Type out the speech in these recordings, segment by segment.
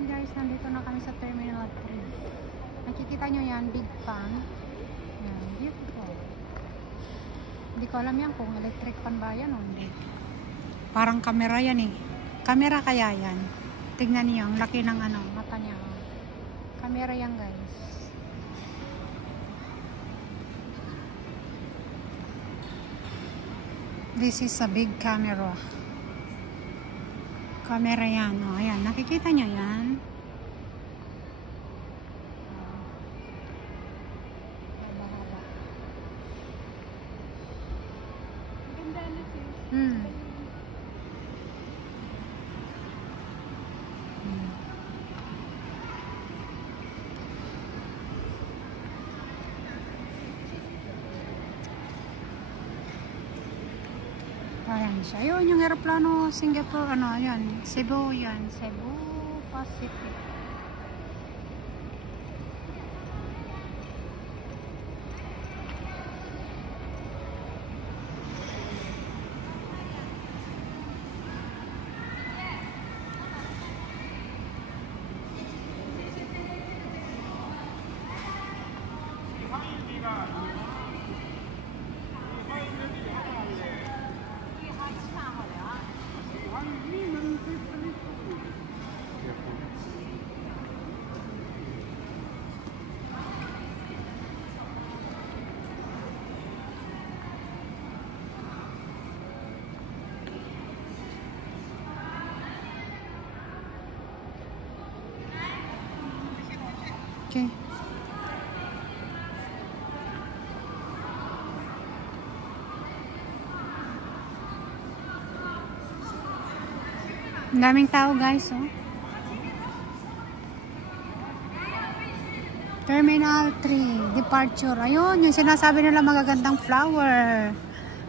Hi guys, nandito na kami sa Terminal 3. Nakikita nyo yan, big fan. Yan, beautiful. Hindi ko alam yan kung electric fan ba yan o hindi. Parang camera yan eh. Camera kaya yan. Tignan niyo, ang laki ng ano, mata niya. Camera yan guys. This is a big camera. Camera yan. O, ayan. Nakikita nyo yan. Haba-haba. Ganda na siya. Ayan siya. Ayun, yung aeroplano, Singapore, ano, ayan. Cebu yan. Cebu Pacific. Okay. Ang daming tao guys, oh. Terminal 3, departure. Ayun, yung sinasabi nila magagandang flower.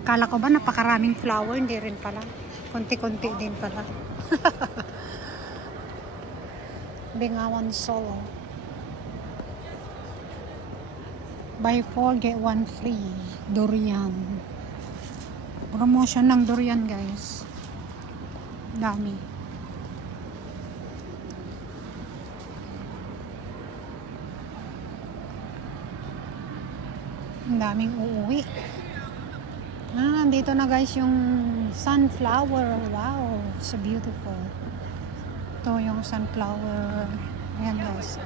Kala ko ba napakaraming flower? Hindi rin pala. Kunti-kunti din pala. Bengawan Solo. Buy 4, get 1 free. Durian. Promotion ng durian guys. Dami. Ang daming uuwi. Dito na guys yung sunflower. Wow, so beautiful. Ito yung sunflower. Ayan guys.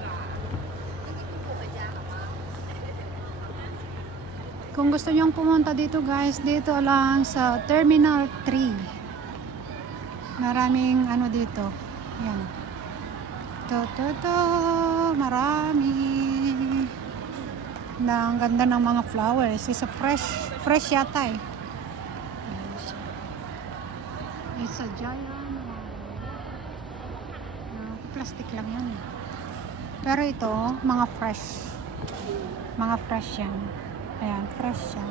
Kung gusto nyong pumunta dito guys, dito lang sa Terminal 3. Maraming ano dito. Ayan. Marami. Ang ganda ng mga flowers. It's a fresh yata eh. It's a giant. Plastic lang yan eh. Pero ito, mga fresh. Mga fresh yan. Ayan, fresh siya.